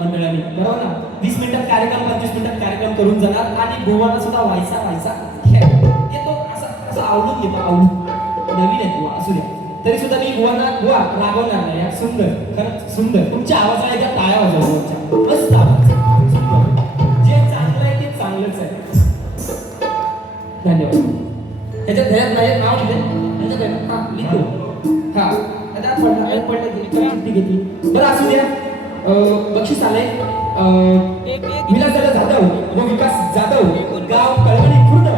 मंडळाने, बरोबर ना? 20 मिनिटात कार्यक्रम 25 मिनिटात कार्यक्रम करून जाणार आणि गोवाला सुद्धा व्हायचा येतो असं आवडून घेतो, आवडून नवीन आहे गोवा असू द्या तरी सुद्धा मी गोवा राबवणार नाही यार. सुंदर, खरंच सुंदर. तुमच्या आवाजाला एकदा टाळ्या वाजवा. मस्त आवाज, सुंदर. जे चांगलं आहे ते चांगलंच आहे. धन्यवाद. त्याच्यात नाही नाव लिहिले त्याच्यात हा लिहितो. हा आता पडलं घेतली. बरं असू द्या. बक्षीस आले विलासदादा जाधव व विकास जाधव, गाव कळवणी खुर्द.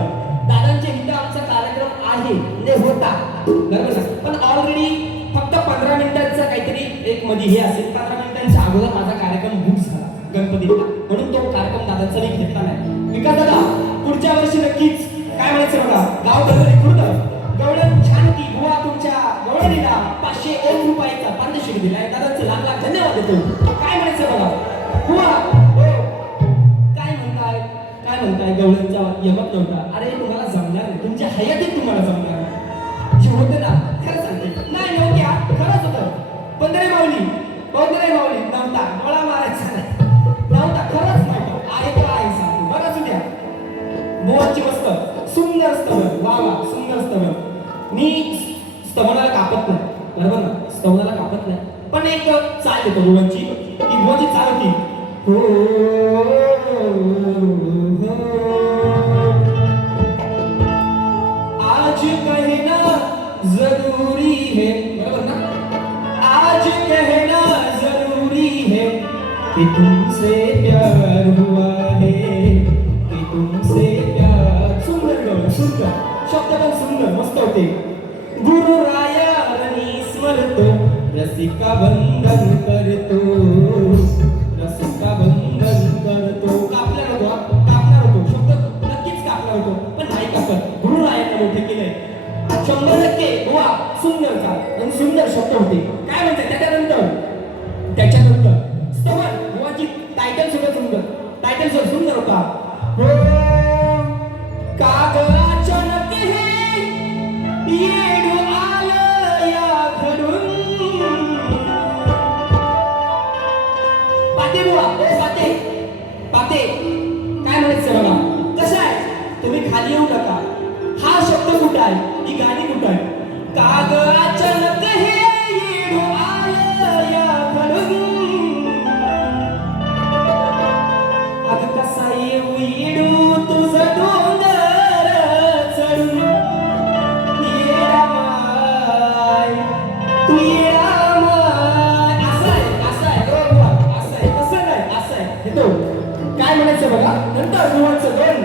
दादांचे हिंद आमचा कार्यक्रम आहे म्हणजे होता, बरोबर ना? पण ऑलरेडी फक्त 15 मिनिटांचा काहीतरी एक मध्ये हे असेल. 15 मिनिटांच्या अगोदर माझा कार्यक्रम बुक झाला गणपतीला, म्हणून तो कार्यक्रम दादांचा मी घेतला नाही. विकास दादा पुढच्या वर्षी नक्कीच काय म्हणायचं बघा, गाव कळवणी खुर्द गवळण छानकी बुवा तुमच्या गवळणीला 501 रुपयाचा पारितोषिक दिलाय. दादांचं लाख लाख धन्यवाद देतो. काय म्हणायचं बघा बुवा, काय म्हणताय गवळणचा यमक नव्हता. अरे तुम्हाला जमणार नाही, तुमच्या हयातीत तुम्हाला जमणार नाही. जे होतं ना खरं सांगते नाही नव्हत्या, खरंच होतं. पंधरे माऊली नव्हता, डोळा मारायचा नव्हता, खरंच नव्हतं. आहे तो आहे सांगतो बघा. सुद्या बोवाची मस्त सुंदर स्तवन, वा वा सुंदर स्तवन. मी स्तवनाला कापत नाही, बरोबर ना? स्तवनाला कापत नाही, पण एक चाल येतो बोवाची, ती बोवाची चाल होती. आज कहना जरूरी है, बरोबर ना? आज कहना जरूरी है कि तुमसे प्यार हुआ है, कि तुमसे प्यार. सुंदर सुंदर शब्द पण सुंदर मस्त होते. गुरु रायानी स्मरतो रसिका वंदन करतो, रसिका वंदन करतो. कापणार होतो शब्द नक्कीच कापणार होतो, पण नाही कापत. गुरु रायाने मोठे केलंय 100%. गोवा सुंदर का आणि सुंदर शब्द होते. काय म्हणते त्याच्यानंतर स्तवन गोवाची टायटल सुद्धा सुंदर, टायटल सुद्धा सुंदर होता. कागदाचनक हे येड आलं या घडून. पाते बुवा, पाते काय म्हणायचं बघा. कसं आहे तुम्ही खाली येऊ नका. हा शब्द कुठं आहे, ही गाणी कुठं आहे? कागदाचनक हे येड आलं या घडून. अग कसा येऊ येडू तुझं डोंगर चढून. येडामाय तू येडामाय. असं आहे असं आहे तसं नाही, असं आहे हे तो. काय म्हणायचं बघा नंतर दुवाचं गण.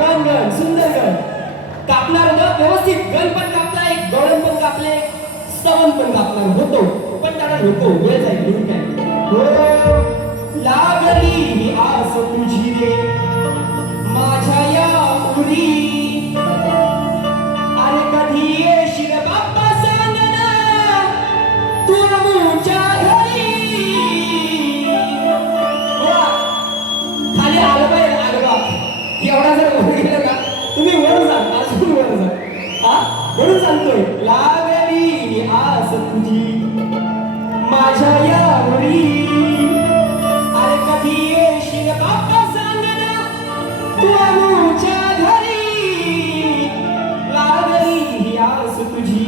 गण सुंदर गण कापणार होतं व्यवस्थित. गण पण कापलाय, गवळण पण कापले, स्तवन पण कापणार होतो, पण त्याला नको वेळ जाईल म्हणून काय. लागली ही आस तुझी रे माझ्या या उरी. अरे कधी येशील बाप्पा सांग ना तू आमच्या घरी. खाली आलं पाहिजे आडवा. एवढा जर वर गेलं का तुम्ही वर जा, अजून वर जा. हा म्हणून सांगतोय लागली आस तुझी माझ्या यावरी. अरे कधी येशील बाप्पा सांग ना तू आमच्या घरी. लागली आस तुझी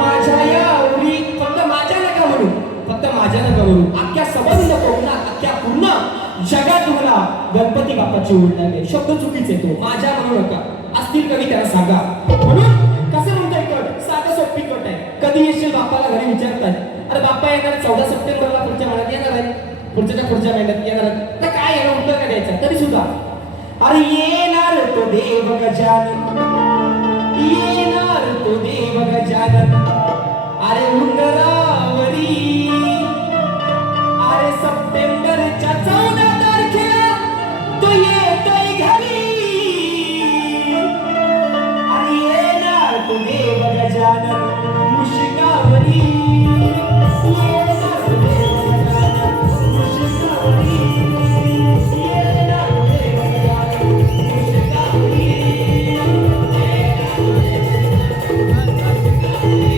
माझ्या यावरी. फक्त माझ्या नका म्हणू, फक्त माझ्या नका म्हणू. अख्ख्या संबंध कोकणात, अख्ख्या पूर्ण जगात मला गणपती बाप्पाची ओढ लागेल. शब्द चुकीचे तो, माझ्या म्हणू नका. असतील कवी त्याला सांगा. म्हणून कसं म्हणतोय कट, साधं सोपी कट आहे. कधी येशील बाप्पाला घरी विचारताय. अरे बाप्पा येणार 14 सप्टेंबरला पुढच्या महिन्यात येणार आहे, पुढच्या महिन्यात येणार आहे. तर काय याला उत्तर काय द्यायचं तरी सुद्धा. अरे येणार तो देव गजानन, येणार तो देव गजानन. अरे उंदरावरी. अरे सप्टेंबरच्या 14 तारखेला तो येतोय घरी. अरे येणार तो देव गजानन मुशिकावरी. येणार तो देव गजानन मुशिकावरी. येणार तो देव गजानन मुशिकावरी. येणार तो देव गजानन मुशिकावरी.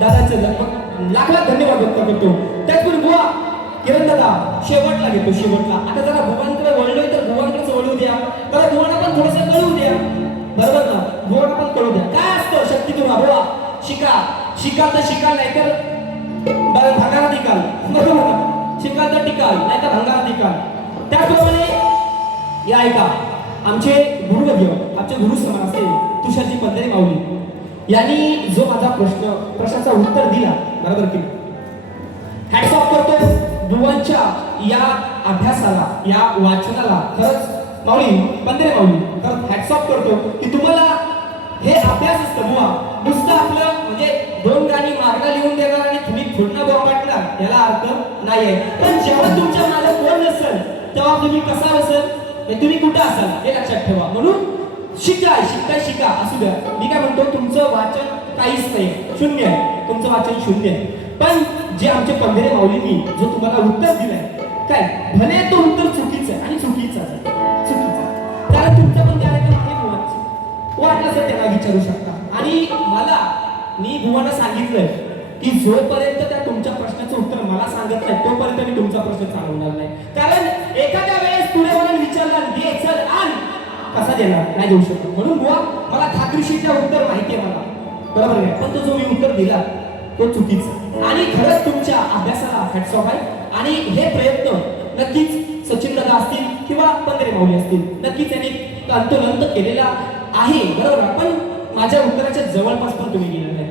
दादांचं लाख लाख धन्यवाद व्यक्त करतो. त्याचबरोबर बुवा किरण दादा शेवटला घेतो शेवटला. आता जरा बुवांकडे वळलोय तर बुवांकडेच वळू द्या, तर बुवांना पण थोडंसं कळू द्या, बरोबर ना? बुवांना पण कळू द्या काय असतं शक्तीतून बुवा. शिकाल तर शिकाल, नाही तर भंगारा टिकाल, बरोबर ना? शिकाल तर टिकाल, नाही तर भंगारा टिकाल. त्याचप्रमाणे या ऐका, आमचे गुरुवर्य, आमचे गुरु समान असते तुषारजी पंधरे माऊली यांनी जो माझा प्रश्नाचा उत्तर दिला, बरोबर की हॅट्स ऑफ करतो बुवांच्या या अभ्यासाला, या वाचनाला. खरंच माऊली पंधरे माऊली खरंच हॅट्स ऑफ करतो की तुम्हाला हे अभ्यास असतं बुवा. नुसतं आपलं म्हणजे 2 गाणी मार्ग लिहून देणार आणि तुम्ही पुन्हा बुवा वाटणार, याला अर्थ नाही आहे. पण जेव्हा तुमच्या मागे कोण नसेल तेव्हा तुम्ही कसा असेल, तुम्ही कुठं असाल हे लक्षात ठेवा. म्हणून शिका असू द्या. मी काय म्हणतो, तुमचं वाचन काहीच नाही, शून्य आहे, तुमचं वाचन शून्य आहे. पण जे आमचे पंधरे माऊलींनी जो तुम्हाला उत्तर दिलंय, काय भले तो उत्तर चुकीचं आहे आणि चुकीचं कारण तुमचं पण कार्यक्रम आहे बुवांचं, वाटलं असेल त्यांना विचारू शकता. आणि मी बुवांना सांगितलंय की जोपर्यंत त्या तुमच्या प्रश्नाचं उत्तर मला सांगत नाही तोपर्यंत मी तुमचा प्रश्न चालवणार नाही. कारण एखाद्या वेळेस पुढे वळून विचारला दे चल आण, कसा देणार, नाही देऊ शकत. म्हणून बुवा मला खात्रीशीर उत्तर माहिती आहे मला, बरोबर आहे. पण तो जो मी उत्तर दिला तो चुकीचा. आणि खरंच तुमच्या अभ्यासाला हॅट्स ऑफ आहे. आणि हे प्रयत्न नक्कीच सचिन दादा असतील किंवा पंधरे माऊली असतील, नक्कीच त्यांनी तंतोतंत केलेला आहे, बरोबर. पण माझ्या उत्तराच्या जवळपास पण तुम्ही गेले नाही.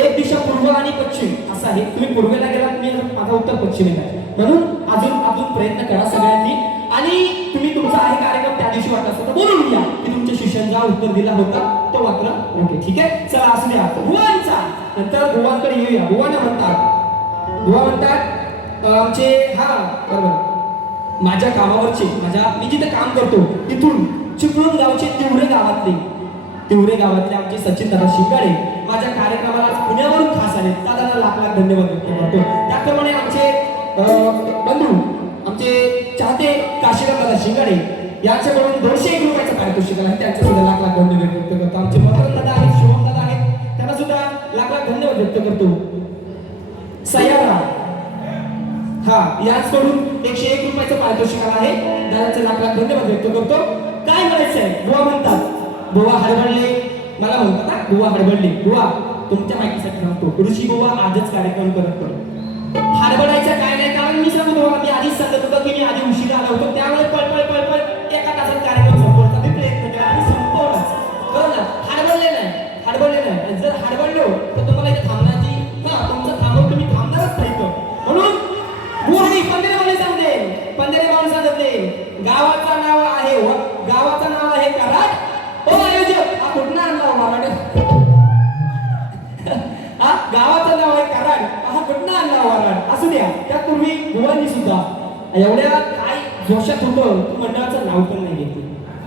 एक दिशा पूर्व आणि पश्चिम असं आहे. तुम्ही पूर्वेला गेलात, मी माझा उत्तर पश्चिमेला आहे. म्हणून अजून प्रयत्न करा सगळ्यांनी. आणि तुम्ही तुमचा आहे कार्यक्रम त्या दिवशी वाटत असतो तर बोलून घ्या की तुमच्या शिष्यांचा उत्तर दिला होता तो मात्र ओके, ठीक आहे. चला असू द्या. बुवांचा नंतर बुवांकडे येऊया. बुवा म्हणतात आमचे बरोबर माझ्या कामावरचे, मी जिथे काम करतो तिथून चिपळूण गावचे तिवरे गावातले आमचे सचिन दादा शिंगाडे माझ्या कार्यक्रमाला आज पुण्यावरून खास आले. दादाला लाख लाख धन्यवाद व्यक्त करतो. त्याप्रमाणे आमचे बंधू, आमचे चाहते काशीराम दादा शिंगाडे यांच्याकडून 201 रुपयाचं पारितोषिक आहे, त्यांचं सुद्धा लाख लाख धन्यवाद व्यक्त करतो. आमचे मदन दादा आहेत, शुभम दादा आहेत, त्यांना सुद्धा लाख लाख धन्यवाद व्यक्त करतो. सयारा यांच्याकडून 101 रुपयाचं पारितोषिक आहे, दादाचं लाख लाख धन्यवाद व्यक्त करतो. काय म्हणायचंय, बुवा म्हणतात बुवा हडबडले, मला म्हणतात ना बुवा हडबडले. बुवा तुमच्या माहितीसाठी सांगतो, ऋषी बुवा आजच कार्यक्रम करत हडबडायचं काय नाही. कारण मी सांगतो मी आधीच सांगत होतो की मी आधी उशिरा आलो होतो, त्यामुळे पळपळ एका तासात कार्यक्रम संपवण्याचा मी प्रयत्न केला आणि संपवलाच, बरोबर ना? हडबडले नाही. जर हडबडलो तर तुम्हाला इथे थांबण्याची तुमचं थांबवून तुम्ही थांबणारच नाही. म्हणून बुवा पंधरे माऊली सांगते गावाचं नाव आहे कराड. ओ आयोजक हा कुठं आणला वराड, गावाचं नाव आहे कराड, हा कुठं आणला वराड. असू द्या. त्यापूर्वी बुवांनी सुद्धा एवढ्या काय जोशात होतं तू मंडळाचं नाव पण नाही घेतलं,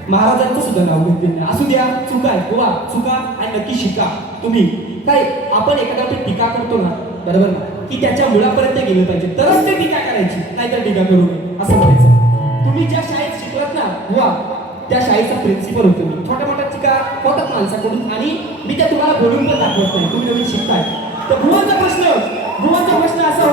महाराजांचं सुद्धा नाव घेतलं नाही. असू द्या, चुका आहे बुवा, चुका आणि नक्की शिका. तुम्ही काय आपण एखाद्यावर टीका करतो ना, बरोबर ना, की त्याच्या मुळापर्यंत गेलं पाहिजे तरच ते टीका करायची, नाहीतर टीका करू नये असं म्हणायचं. तुम्ही ज्या शाळेत शिकलात ना बुवा, त्या शाळेचा प्रिन्सिपल होतो मी. छोट्या मोठ्या टीका होतात माणसाकडून आणि मी त्या तुम्हाला बोलून पण दाखवत नाही, तुम्ही नवीन शिकताय. तर बुवांचा प्रश्न असा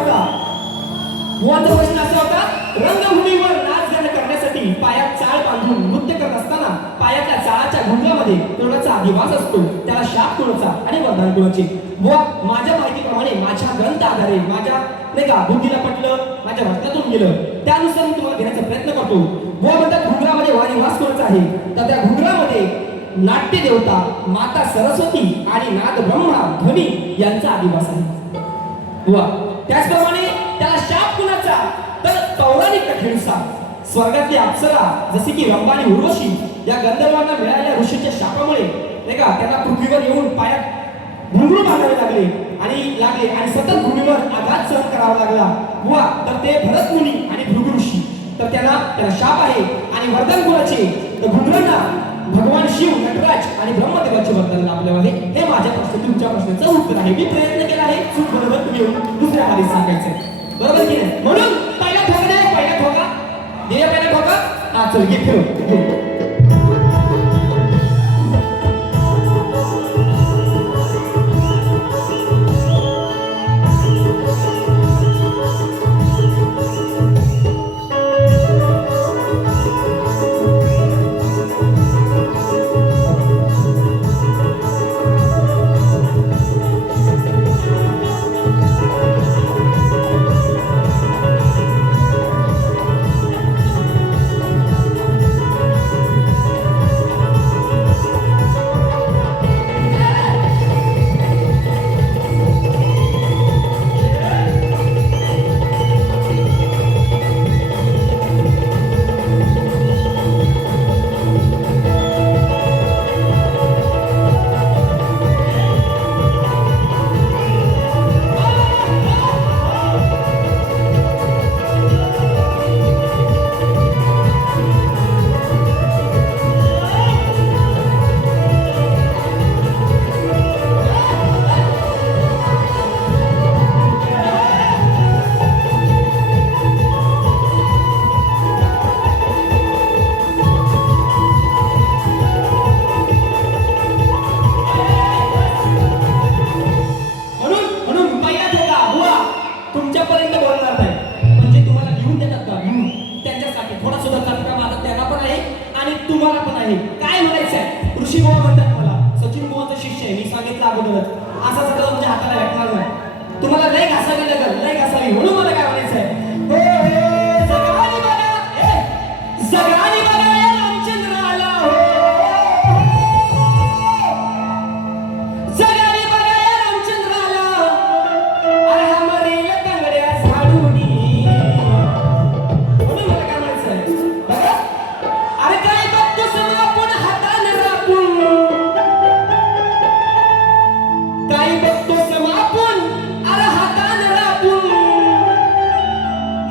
होता रंगभूमीवर नाच गाणं करण्यासाठी पायात चाळ बांधून नृत्य करत असताना पायाच्या चाळाच्या घुंगरामध्ये कोणाचा अधिवास असतो, त्याला शाप कोणाचा आणि वरदान कोणाचे. बुवा माझ्या माहितीप्रमाणे माझ्या ग्रंथ आधारे माझ्या नाही का बुद्धीला पटलं, माझ्या वाचनातून गेलं, त्यानुसार मी तुम्हाला घेण्याचा प्रयत्न करतो. बुवा म्हणतात घुंगरामध्ये वाणीवास कोणाचा आहे, तर त्या घुंगरामध्ये नाट्य देवता माता सरस्वती आणि नाद ब्रह्मा ध्वनी यांचा अधिवास आहे. बुवा त्याचप्रमाणे त्याला शाप कुणाचा, तर पौराणिक कथेनुसार स्वर्गातली अप्सरा जसे की रंभा आणि उर्वशी या गंधर्वांना मिळालेल्या ऋषीच्या शापामुळे नाही का त्यांना पृथ्वीवर येऊन पायात घुंगरू बांधावे लागले आणि सतत भूमीवर आघात सहन करावा लागला. बुवा तर ते भरत मुनी आणि भृगु ऋषी, तर त्याला शाप आहे. आणि वरदान कुणाचे, तर घुंगरांना भगवान शिव, नटराज आणि ब्रह्मदेवाचे वरदान लाभले आहे. हे माझ्या तुमच्या प्रश्नाचं उत्तर आहे. मी प्रयत्न केला आहे, चूक बरोबर तुम्ही येऊन दुसऱ्या हाती सांगायचंय, बरोबर की नाही? म्हणून पहिला ठोका दे, पहिला ठोका चल घे फिरव. काय म्हणायचंय ऋषी बुवा म्हणतात मला सचिन बुवाचा शिष्य आहे मी सांगितलं अगोदरच असा सगळं तुमच्या हाताला भेटणार नाही तुम्हाला लय घासावी लागेल लय घासावी म्हणून मला काय म्हणायचंय जगाने बघा जगाने बघा या रामचंद्राला जगाने बघा या रामचंद्राला अरे हा मरेल तांगड्या झाडूनी म्हणून मला काय म्हणायचंय बघा अरे काय बघतोस मग आपण हाताने राखून काय बघतोस मग आपण अरे हाताने राखून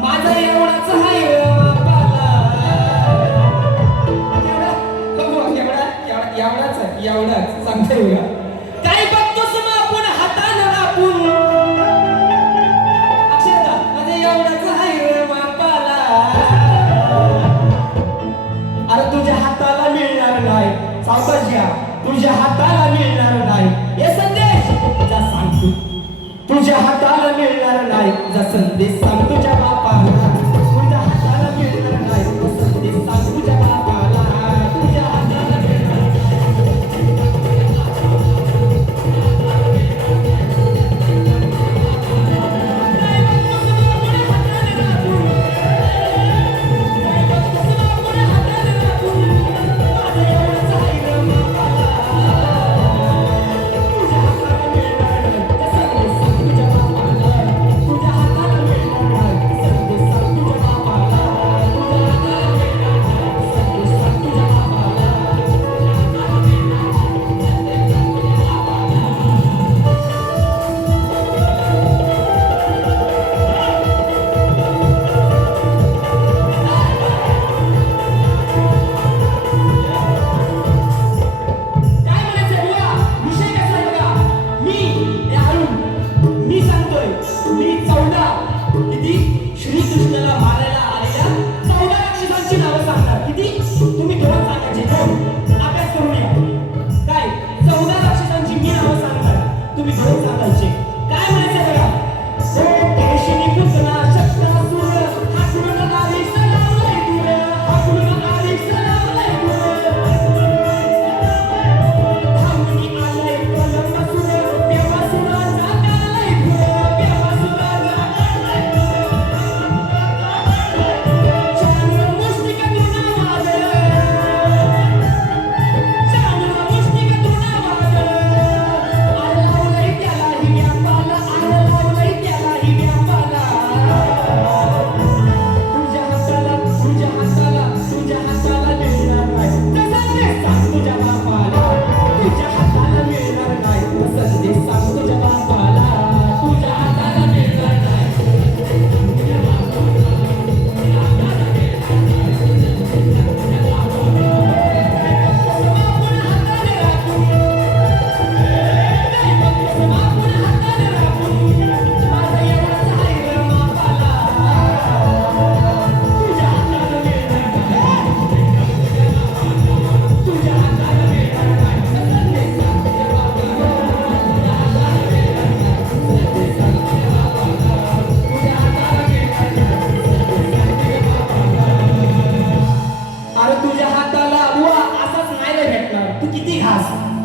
माझा एवढाच हाय बापाला एवढाच सांगते बघा काय बघतोस मग आपण हाताने राखून अक्षरशः माझा एवढाच हाय बापाला अरे तुझ्या हाताला मिळणार नाही सावकाश घ्या तुझ्या हाताला मिळणार नाही हे संदेश जा सांग तू तुझ्या हाताला मिळणार नाही जा संदेश सांग तुझ्या बापाला तुझ्या हाताला मिळणार नाही तो संदेश सांग तुझ्या बापाला तुझ्या हाताला मिळणार श्रीकृष्णाला मारायला आलेल्या 14 राक्षसांची नावं सांगणार किती तुम्ही दोन सांगायचे दोन अभ्यास करून या काय 14 राक्षसांची मी नावं सांगणार तुम्ही दोन सांगायचे काय म्हणायचं बघा केशिनी पुतना शक्तासुर हाकडून आलीस लावलंय दूर हाकडून आलीस लावलंय दूर धावून आलाय कलमासुर देवासुराचा कालाय दूर देवासुराचा कालाय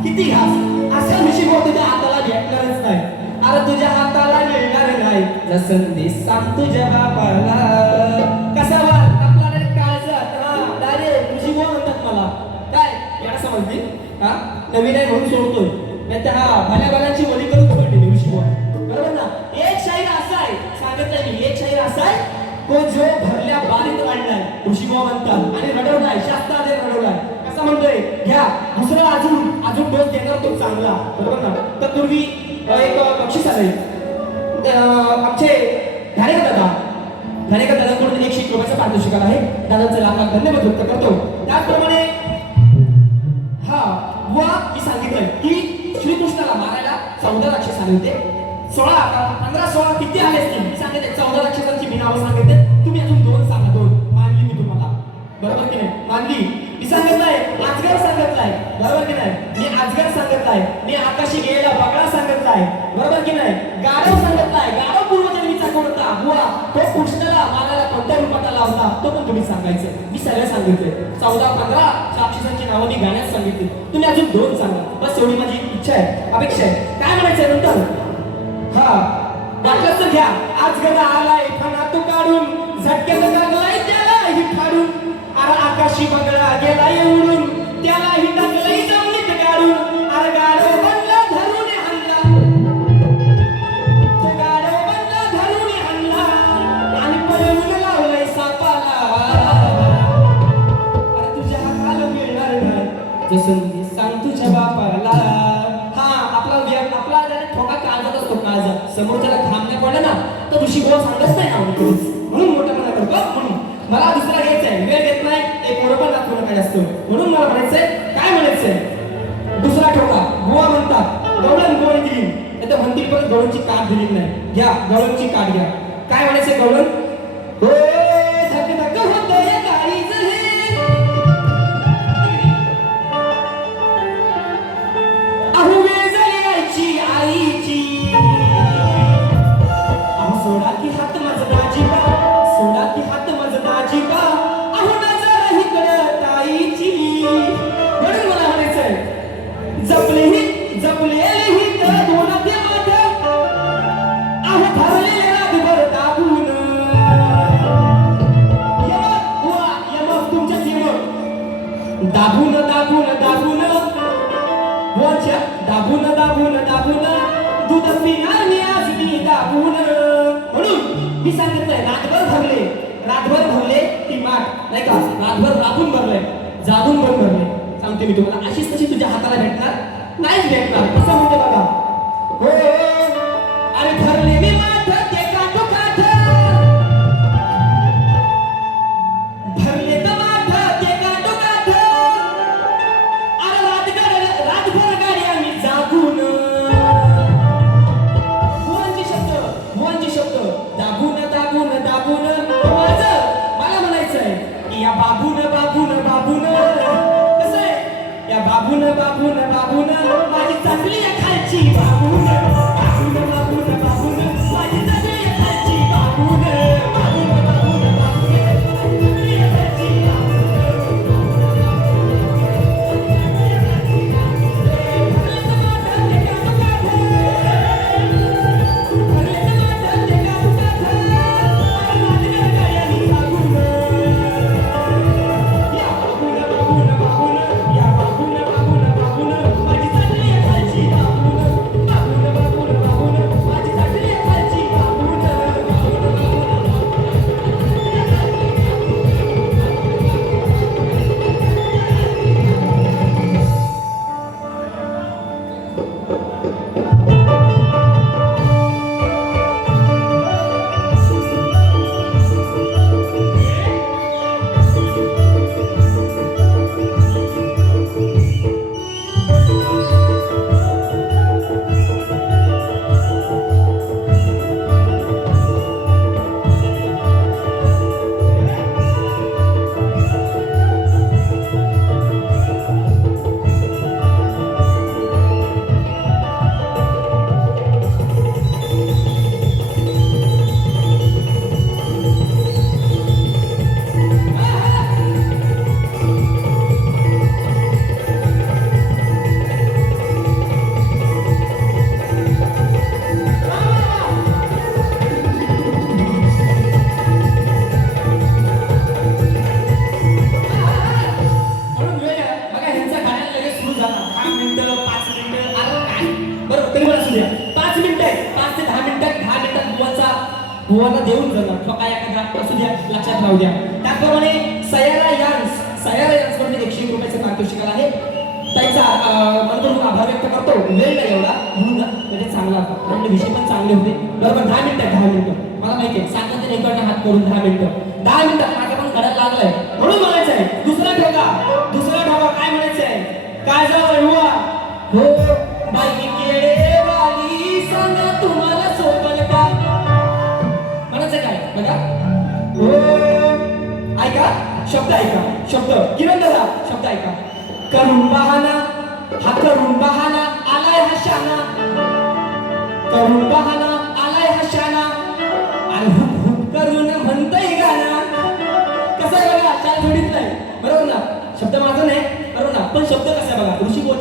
किती घास अशा विषय तुझ्या हाताला भेटणारच नाही अरे तुझ्या हाताला मिळणार नाही जर संदेश सांग तुझ्या बापाला कसा वार आपल्याला काळजात डायरेक्ट तुझी बोल म्हणतात मला काय याला समजली हा नवीन आहे म्हणून सोडतोय नाही तर हा भल्या भल्यांची बळी करून सोडली ऋषी बोल बरोबर ना एक शाहीर असा आहे सांगितलंय मी एक शाहीर असा आहे तो जो भरल्या बारीत आणलाय ऋषी म्हणतात आणि रडवलाय शास्त्राने रडवलाय कसा म्हणतोय घ्या दुसरा अजून डोस देणार तो चांगला बरोबर ना तर पूर्वी एक बक्षीस आलंय आमचे घाणेकर दादांकडून 101 रुपयाचा पारितोषिक आहे दादांचं लाख धन्यवाद व्यक्त करतो त्याचप्रमाणे हा वा मी सांगितलंय की श्रीकृष्णाला मारायला 14 राक्षस आले होते 15-16 किती आले असतील मी सांगितले 14 राक्षसांची मी नावं सांगितले तुम्ही अजून 2 सांगा 2 मानली मी तुम्हाला बरोबर की नाही मानली मी सांगितलंय अजगर सांगितलाय बरोबर की नाही मी अजगर सांगितलाय मी आकाशी गेलेला बगळा सांगितलाय बरोबर की नाही गाढव सांगितलाय गाढव पूर्वजन्मीचा कोणता बुवा तो कृष्णाला मानाला कोणत्या रूपात आला होता तो पण तुम्ही सांगायचं. मी सगळं सांगितले 14-15 राक्षसांची नावं मी गाण्यात सांगितली. तुम्ही अजून 2 सांगा. बस एवढी माझी इच्छा आहे, अपेक्षा आहे. काय म्हणायचंय नंतर? हा वाटलं तर घ्या. आज गदा आलाय फणा तो काढून झटक्यात लागलाय त्यालाही फाडून. अरे आकाशी बगळा गेलाय उडून त्यालाही टाकलाय जमिनीत गाडून. अरे गाडो बनला धरून हल्ला, तो गाडो बनला धरून हल्ला आणि पळवून लावलाय सापाला. अरे तुझ्या हाताला मिळणार नाही जसं मी सांग तुझ्या बापाला. हा आपला जरा ठोका काळजात असतो. काळजा समोरच्याला घाम नाही पडला ना तर ऋषी भाऊ सांगत नाही ना म्हणून मोठा मना करतो. म्हणून मला दुसरा घ्यायचा आहे, वेळ घेत नाही. एक मोठं पण दाखवणं काय असतं म्हणून मला म्हणायचंय. काय म्हणायचंय? दुसरा ठोका बुवा म्हणतात गवळण गोळी दिली नाही तर म्हणतील पण गवळणची काठ दिली नाही. घ्या गवळणची काठ घ्या. काय म्हणायचंय गवळण? हो धक धक होतंय काळीज हे, अहो वेळ झाली आईची आईची. अहो सोडा की हात माझा दाजीबा, सोडा की हात माझा दाजीबा. अहो नजर इकडं ताईची. म्हणून मला म्हणायचंय जपलेली तर दोन ते माठ. अहो भरलेले रातभर दाबून. यमक बुवा यमक तुमच्याच यमक. दाबून दाबून दाबून बुवाच्या दाबून दाबून दाबून दूध पिणार मी आज मी दाबून. म्हणून मी सांगितलंय रातभर भरले ती माठ नाही का. रातभर राबून भरलंय जागून पण भरले. सांगते मी तुम्हाला अशीच तशी तुझ्या हाताला भेटणार नाहीच भेटणार. कसं म्हणते बघा. हो अरे भरले मी माठ ते काठो काठ, भरले तर माठ ते काठो काठ. अरे रातभर गाडी आम्ही जागून. भुवनचे शब्द दाबून दाबून दाबून. मला म्हणायचंय की या बाबून बाबून बाबून कसं आहे. या बाबून बाबून बाबून माझी चांगली खायची बाबून बाबून बाबून बाबून माझी चांगली खायची बाबून बाबून बाबून बाबून चांगली खायची बुवाला देऊन जाणार ठोका एखादा असू द्या लक्षात राहू द्या. त्याचप्रमाणे सयारा यांस म्हणजे 101 रुपयाचं पारितोषिक आहे. त्याचा मनपूर्वक आभार व्यक्त करतो. वेळ नाही एवढा म्हणून म्हणजे चांगला म्हणजे विषय पण चांगले होते. बरोबर 10 मिनिटं मला माहिती आहे सांगत नाही इकडनं हात करून 10 मिनिटं माझ्या पण घरात लागलाय म्हणून म्हणायचंय. दुसरा ठोका काय म्हणायचंय? काय जावं हुआ हो बाई केळे वाली सांगा तुम्हाला सोपल का. काय बघा हो ऐका शब्द किरण दादा शब्द ऐका. करून बहाना आलाय हा शाना. करून बहाना आलाय हा शाना.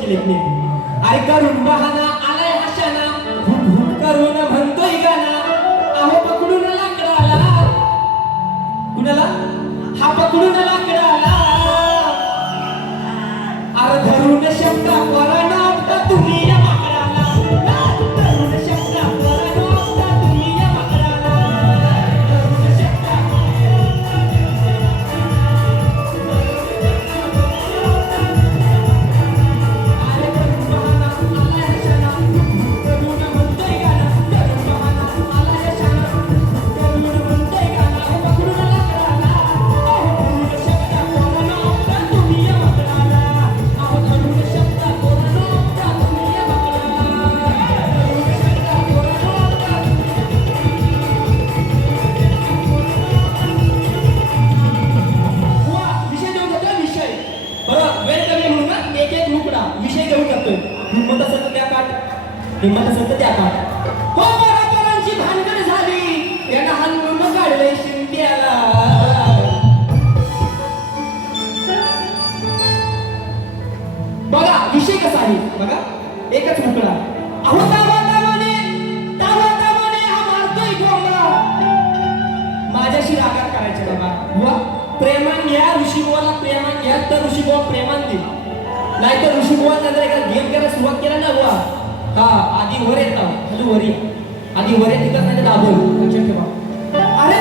लेखणी अरे करून बहाना आलाय हशाना हुक हुक करून म्हणतोय गाना अहो पकडून लाकडाला कुणाला हा पकडून लाकडाला अरे धरून शब्द वरण तुम्ही या माकडाला धरून शब्द वरण तुम्ही या माकडाला धरून शब्द अरे करून बहाना आलाय हशाना करून म्हणतोय गाना करून बहाना आलाय हशाना करून म्हणतोय गाना अहो पकडून लाकडाला धरून शब्द वरण तुम्ही या माकडाला अहो धरून शब्द वरण तुम्ही या माकडाला धरून शब्द वरण वा विषय देऊ जातोय विषय बरं वेळ कमी म्हणून ना एक एक मुकडा विषय देऊ जातोय हिंमत असेल तर त्या काट हिंमत असेल तर त्या काट हो परापरांची भानगड झाली यांना हाणून काढलंय शिंद्याला बघा विषय कसा आहे बघा एकच मुकडा अहो तावा तावाने हा मारतोय गोंगा माझ्याशी रागात करायचे बाबा बुवा प्रेमान घ्या ऋषीबुवाला प्रेमान घ्या तर ऋषीबुवा प्रेमान देईल नाहीतर ऋषीबुवाचा जर एका गेम करायला सुरुवात केला ना बुवा हा आधी वर येत खाली वर ये आधी वर येत तिथं नाही दाबल लक्षात ठेवा अरे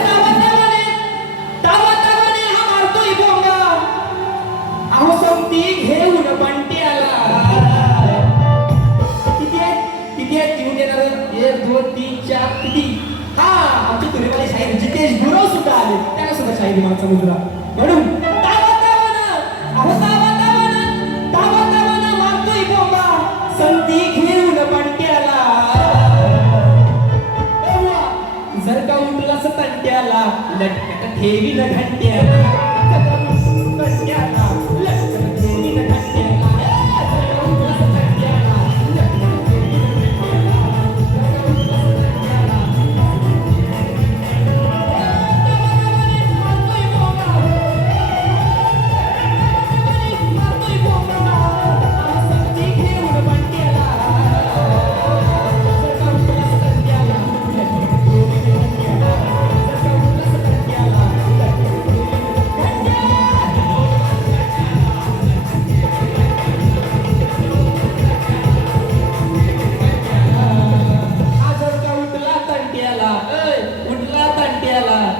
तावा तावाने हा मारतोय गोंगा अहो संगती घेऊन बंट्याला किती आहेत घेऊन येणार 1 2 3 4 किती हा आमची तुरेवाली शाहीर जितेश गुरव सुद्धा आले त्याला सुद्धा शाहिरी मागचा मुद्रा म्हणून तावा तावाना मारतोय बोंबा संधी घेऊन बंट्याला जर का उठला सतंट्याला लटकत ठेवी न घंट्याला घंट्याला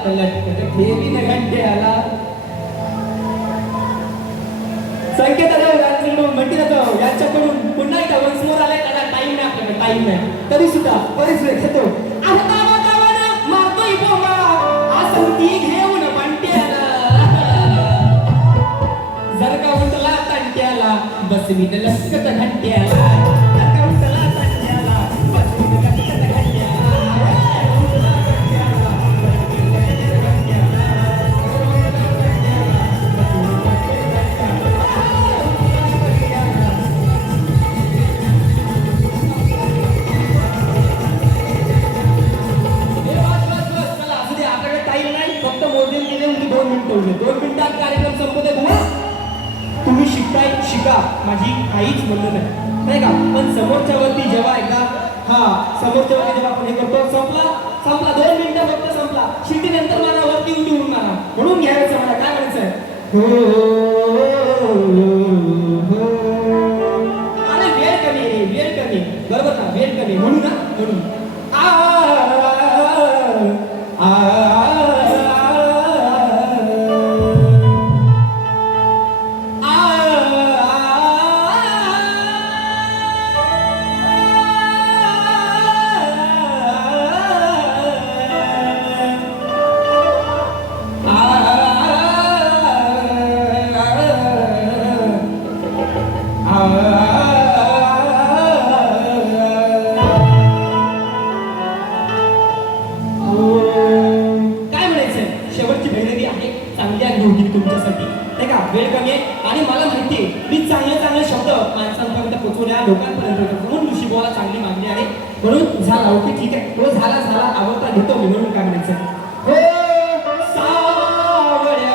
लटकत ठेवी न घंट्याला यांच्याकडून पुन्हा एकदा वंसमोर आले त्याला टाइम नाही आपल्याकडे टाइम नाही तरी सुद्धा बरेच वेळ घेतो मारतोय बोंबा आसंती घेऊन बंट्याला जर का उठला तंट्याला बसवीत लटकत घंट्याला जर का उठला तंट्याला बसवीत लटकत घंट्याला दोन मिनिटात कार्यक्रम संपवते बुवा तुम्ही शिकताय शिका माझी काहीच म्हणणं नाही का पण समोरच्या वरती जेव्हा एकदा हा समोरच्या वरती जेव्हा आपण हे करतो संपला 2 मिनिटं फक्त संपला शिटी नंतर मला वरती उडून मारा म्हणून घ्यायचं मला काय म्हणायचंय अरे वेळ कमी बरोबर ना वेळ कमी म्हणून ना म्हणून वेळ कमी आहे आणि मला माहिती आहे मी चांगले शब्द माणसांपर्यंत पोहोचवण्या लोकांपर्यंत म्हणून ऋषीबुवाला चांगली मागणी आहे म्हणून झाला ओके ठीक आहे तो झाला आवडता घेतो मी म्हणून काय म्हणायचं हो सावळ्या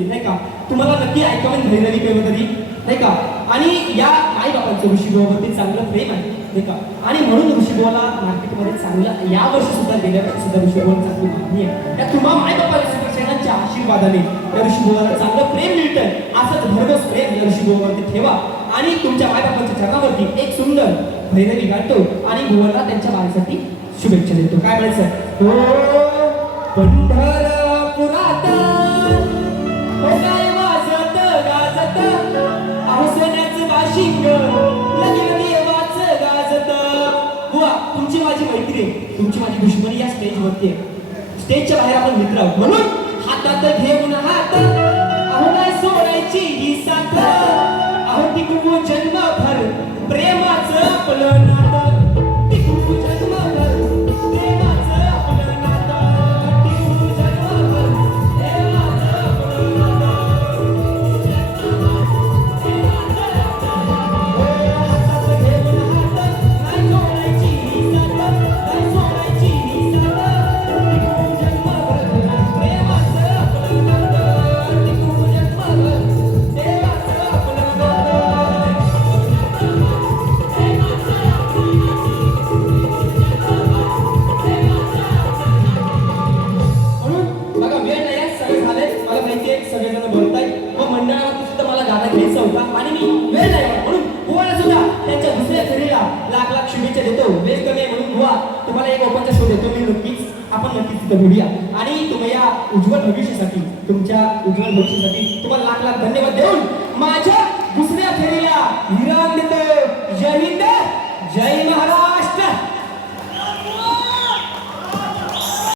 असतील नाही का. तुम्हाला नक्की ऐकावं भैरवी कवितरी नाही का. आणि या आई बाबांचं ऋषीबुवावरती चांगलं प्रेम आहे नाही का. आणि म्हणून ऋषीबुवाला मार्केटमध्ये चांगलं या वर्षी सुद्धा गेल्या वर्षी सुद्धा ऋषीबुवाला चांगली मागणी आहे. या तुम्हा आई बाबा शिवसेनांच्या आशीर्वादाने या ऋषीबुवाला चांगलं प्रेम मिळतंय. असंच भरघोस प्रेम या ऋषीबुवावरती ठेवा आणि तुमच्या आई बाबांच्या चरणावरती एक सुंदर भैरवी घालतो आणि बुवाला त्यांच्या वारीसाठी शुभेच्छा देतो. काय म्हणायचं? हो पंढरपुरात हो काय वाजत गाजत अहो सोन्याचं वाशिंग लगीन देवाचं गाजत. बुवा तुमची माझी मैत्री आहे, तुमची माझी दुश्मनी या स्टेजवरती आहे. स्टेजच्या बाहेर आपण मित्र आहोत म्हणून हातात घेऊन हात अहो काय सोडायची ही साथ अहो टिकू जन्मभर प्रेमाचं आपलं नातं टिकू जन्मभर प्रेमाचं आपलं नातं टिकू जन्मभर प्रेमाचं आपलं नातं हातात घेऊन हात नाही सोडायची ही साथ नाही सोडायची ही साथ टिकू जन्मभर प्रेमाचं आपलं नातं टिकू जन्मभर प्रेमाचं आपलं नातं. म्हणून बघा वेळ नाही सगळं झालंय मला माहिती आहे सगळेजण बोलताय मग मंडळावरती सुद्धा मला गाणं घ्यायचं होता आणि मी वेळ नाही म्हणून बुवाला सुद्धा त्यांच्या दुसऱ्या फेरीला लाख लाख शुभेच्छा देतो. वेळ कमी आहे म्हणून बुवा तुम्हाला एक ओपनचा शो देतो मी नक्कीच. आपण नक्कीच तिथं भेटूया आणि तुम्ही या उज्ज्वल भविष्यासाठी तुमच्या उज्ज्वल भविष्यासाठी तुम्हाला लाख लाख धन्यवाद देऊन माझ्या दुसऱ्या फेरीला विराम देतो. जय हिंद जय महाराज.